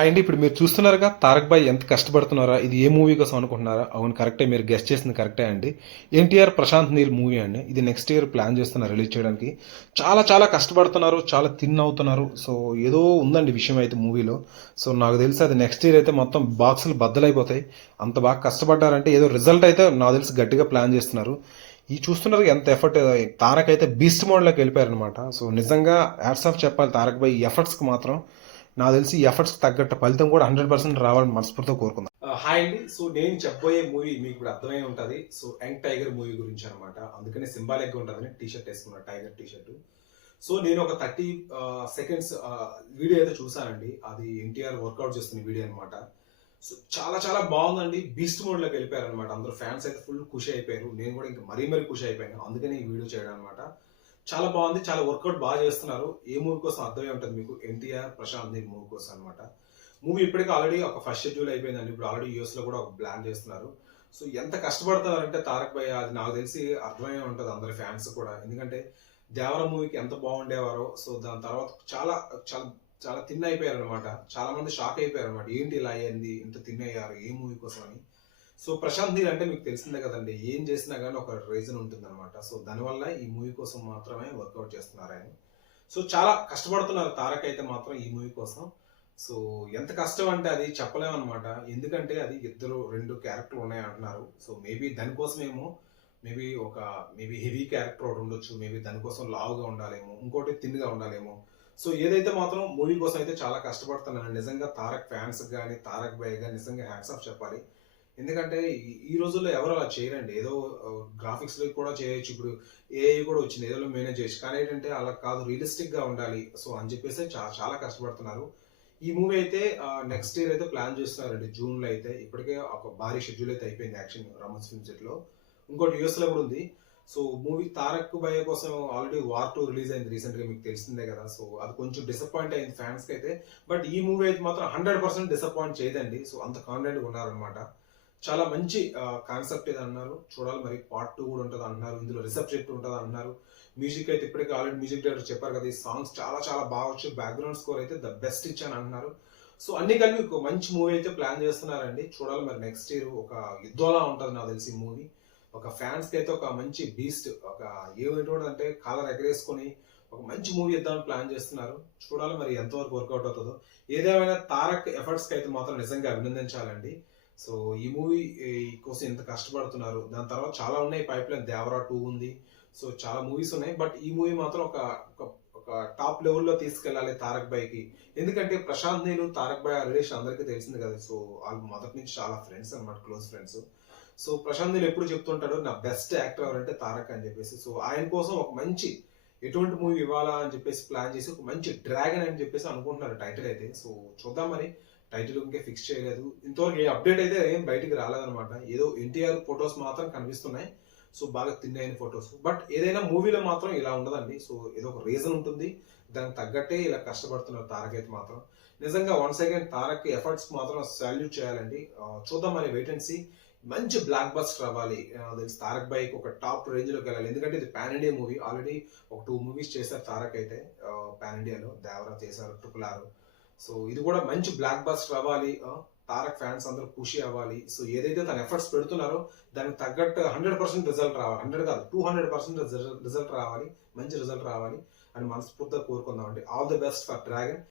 అండి ఇప్పుడు మీరు చూస్తున్నారుగా తారక్ భాయ్ ఎంత కష్టపడుతున్నారా, ఇది ఏ మూవీ కోసం అనుకుంటున్నారా? అవును, కరెక్టే, మీరు గెస్ట్ చేసింది కరెక్టే అండి. ఎన్టీఆర్ ప్రశాంత్ నీల్ మూవీ అండి. ఇది నెక్స్ట్ ఇయర్ ప్లాన్ చేస్తున్నారు రిలీజ్ చేయడానికి. చాలా చాలా కష్టపడుతున్నారు, చాలా థిన్ అవుతున్నారు. సో ఏదో ఉందండి విషయం అయితే మూవీలో. సో నాకు తెలిసి అది నెక్స్ట్ ఇయర్ అయితే మొత్తం బాక్సులు బద్దలైపోతాయి. అంత బాగా కష్టపడ్డారంటే ఏదో రిజల్ట్ అయితే నాకు తెలిసి గట్టిగా ప్లాన్ చేస్తున్నారు. ఈ చూస్తున్నారు ఎంత ఎఫర్ట్. తారక్ అయితే బీస్ట్ మోడ్లోకి వెళ్ళిపోయారనమాట. సో నిజంగా హ్యాట్స్ ఆఫ్ చెప్పాలి తారక్ భాయ్ ఈ ఎఫర్ట్స్కి మాత్రం. నాకు తెలిసి ఈ ఎఫర్ట్స్ తగ్గట్టు ఫలితం కూడా 100% రావాలని మనస్ఫూర్తితో కోరుకుందాం. హాయ్ అండి. సో నేను చెప్పబోయే మూవీ మీకు ఇప్పుడు అర్థమై ఉంటుంది. సో యంగ్ టైగర్ మూవీ గురించి అనమాట. అందుకనే సింబాలిక్ గా ఉంటుందని టీ షర్ట్ వేసుకున్నాను, టైగర్ టీ షర్ట్. సో నేను ఒక 30 సెకండ్స్ వీడియో అయితే చూసానండి. అది ఎన్టీఆర్ వర్కౌట్ చేస్తున్న వీడియో అనమాట. సో చాలా చాలా బాగుందండి. బీస్ట్ మోడ్ లోకి వెళ్ళిపోయారు అనమాట. అందరూ ఫ్యాన్స్ అయితే ఫుల్ ఖుషి అయిపోయారు. నేను కూడా ఇంకా మరీ మరీ ఖుషి అయిపోయాను. అందుకనే ఈ వీడియో చేయడం అనమాట. చాలా బాగుంది, చాలా వర్కౌట్ బాగా చేస్తున్నారు. ఏ మూవీ కోసం అర్థమై ఉంటుంది మీకు, ఎన్టీఆర్ ప్రశాంత్ నీల్ మూవీ కోసం అనమాట. మూవీ ఇప్పటికీ ఆల్రెడీ ఒక ఫస్ట్ షెడ్యూల్ అయిపోయిందండి. ఇప్పుడు ఆల్రెడీ యూఎస్ లో కూడా ఒక ప్లాన్ చేస్తున్నారు. సో ఎంత కష్టపడతారంటే తారక్ భయ్య, అది నాకు తెలిసి అర్థమై ఉంటుంది అందరి ఫ్యాన్స్ కూడా. ఎందుకంటే దేవర మూవీకి ఎంత బాగుండేవారో, సో దాని తర్వాత చాలా చాలా చాలా తిన్ అయిపోయారు అనమాట. చాలా మంది షాక్ అయిపోయారు అనమాట, ఏంటి ఇలా అయ్యింది, ఇంత తిన్ అయ్యారు ఏ మూవీ కోసం అని. సో ప్రశాంత్ నీల్ అంటే మీకు తెలిసిందే కదండి, ఏం చేసినా కానీ ఒక రీజన్ ఉంటుంది అనమాట. సో దానివల్ల ఈ మూవీ కోసం మాత్రమే వర్కౌట్ చేస్తున్నారు ఆయన. సో చాలా కష్టపడుతున్నారు తారక్ అయితే మాత్రం ఈ మూవీ కోసం. సో ఎంత కష్టం అంటే అది చెప్పలేమన్నమాట. ఎందుకంటే అది ఇద్దరు రెండు క్యారెక్టర్లు ఉన్నాయి అంటున్నారు. సో మేబీ దానికోసమేమో, మేబీ హెవీ క్యారెక్టర్ ఒకటి ఉండొచ్చు, మేబీ దానికోసం లావుగా ఉండాలేమో, ఇంకోటి తిన్నుగా ఉండాలేమో. సో ఏదైతే మాత్రం మూవీ కోసం అయితే చాలా కష్టపడుతున్నాను. నిజంగా తారక్ ఫ్యాన్స్ కానీ తారక్ భాయ్ కానీ నిజంగా హ్యాట్స్ ఆఫ్ చెప్పాలి. ఎందుకంటే ఈ రోజుల్లో ఎవరు అలా చేయరండి. ఏదో గ్రాఫిక్స్ లో కూడా చేయొచ్చు, ఇప్పుడు ఏఐ కూడా వచ్చింది, ఏదో మేనేజ్ చేయొచ్చు. కానీ ఏంటంటే అలా కాదు, రియలిస్టిక్ గా ఉండాలి. సో అని చెప్పేసి చాలా కష్టపడుతున్నారు. ఈ మూవీ అయితే నెక్స్ట్ ఇయర్ అయితే ప్లాన్ చేస్తున్నారండి, జూన్ లో అయితే. ఇప్పటికే ఒక భారీ షెడ్యూల్ అయితే అయిపోయింది యాక్షన్ రామోస్ ఫిల్మ్ సెట్ లో. ఇంకోటి యూఎస్ లో కూడా ఉంది. సో మూవీ తారక్ భయ్య కోసం ఆల్రెడీ వార్ 2 రిలీజ్ అయింది రీసెంట్ గా, మీకు తెలిసిందే కదా. సో అది కొంచెం డిసప్పాయింట్ అయింది ఫ్యాన్స్ కి అయితే. బట్ ఈ మూవీ అయితే మాత్రం 100% డిసప్పాయింట్ చేయదండి. సో అంత కాన్ఫిడెంట్ గా ఉన్నారనమాట. చాలా మంచి కాన్సెప్ట్ ఇది అన్నారు. చూడాలి మరి పార్ట్ 2 కూడా ఉంటుంది అంటున్నారు. ఇందులో రిసెప్ట్ ఉంటుంది అంటున్నారు. మ్యూజిక్ అయితే ఇప్పటికే ఆల్రెడీ మ్యూజిక్ డైరెక్టర్ చెప్పారు కదా, ఈ సాంగ్స్ చాలా చాలా బాగా వచ్చి బ్యాక్గ్రౌండ్ స్కోర్ అయితే ద బెస్ట్ ఇచ్చాను అంటున్నారు. సో అన్ని కలిపి ఒక మంచి మూవీ అయితే ప్లాన్ చేస్తున్నారండి. చూడాలి మరి నెక్స్ట్ ఇయర్ ఒక యుద్ధంలా ఉంటుంది నాకు తెలిసి మూవీ. ఒక ఫ్యాన్స్ కి అయితే ఒక మంచి బీస్ట్, ఒక ఏమిటంటే కాలర్ ఎగరేసుకొని ఒక మంచి మూవీ ఇద్దామని ప్లాన్ చేస్తున్నారు. చూడాలి మరి ఎంతవరకు వర్కౌట్ అవుతుందో. ఏదేమైనా తారక్ ఎఫర్ట్స్ కి అయితే మాత్రం నిజంగా అభినందించాలండి. సో ఈ మూవీ కోసం ఎంత కష్టపడుతున్నారు. దాని తర్వాత చాలా ఉన్నాయి పైప్ లైన్, దేవరా 2 ఉంది. సో చాలా మూవీస్ ఉన్నాయి. బట్ ఈ మూవీ మాత్రం ఒక ఒక టాప్ లెవెల్లో తీసుకెళ్లాలి తారక్ భాయ్ కి. ఎందుకంటే ప్రశాంత్ నీలు తారక్ భాయ్ రిలేషన్ అందరికీ తెలిసింది కదా. సో వాళ్ళు మొదటి నుంచి చాలా ఫ్రెండ్స్ అనమాట, close friends. So Prashanth Neel ఎప్పుడు చెప్తుంటాడు, నా బెస్ట్ యాక్టర్ ఎవరంటే తారక్ అని చెప్పేసి. సో ఆయన కోసం ఒక మంచి ఎటువంటి మూవీ ఇవ్వాలా అని చెప్పేసి ప్లాన్ చేసి ఒక మంచి డ్రాగన్ అని చెప్పేసి అనుకుంటున్నారు టైటిల్ అయితే. సో చూద్దాం మరి. టైటిల్ ఇంకే ఫిక్స్ చేయలేదు. ఇంతవరకు ఏ అప్డేట్ అయితే ఏం బయటికి రాలేదన్నమాట. ఏదో ఎన్టీఆర్ ఫొటోస్ మాత్రం కనిపిస్తున్నాయి. సో బాగా థిన్ అయిన ఫొటోస్. బట్ ఏదైనా మూవీలో మాత్రం ఇలా ఉండదండి. సో ఏదో ఒక రీజన్ ఉంటుంది, దానికి తగ్గట్టే ఇలా కష్టపడుతున్నారు తారక్ అయితే మాత్రం. నిజంగా వన్స్ అగైన్ తారక్ ఎఫర్ట్స్ మాత్రం సాల్యూట్ చేయాలండి. చూద్దాం మరి, వెయిట్ అండ్ సీ. మంచి బ్లాక్ బస్టర్ అవ్వాలి. తెలిసి తారక్ భాయ్ ఒక టాప్ రేంజ్ లోకి వెళ్ళాలి. ఎందుకంటే ఇది పాన్ ఇండియా మూవీ. ఆల్రెడీ ఒక 2 మూవీస్ చేశారు తారక్ అయితే పాన్ ఇండియాలో. దేవరా చేశారు, ట్రిపుల్ ఆర్. సో ఇది కూడా మంచి బ్లాక్ బస్టర్ అవ్వాలి. తారక్ ఫ్యాన్స్ అందరూ ఖుషి అవ్వాలి. సో ఏదైతే తన ఎఫర్ట్స్ పెడుతున్నారో దానికి తగ్గట్టు 100% రిజల్ట్ రావాలి. 100 కాదు, 200% రిజల్ట్ రావాలి. మంచి రిజల్ట్ రావాలి అని మనస్ఫూర్తిగా కోరుకుందాం అండి. All the best for dragon.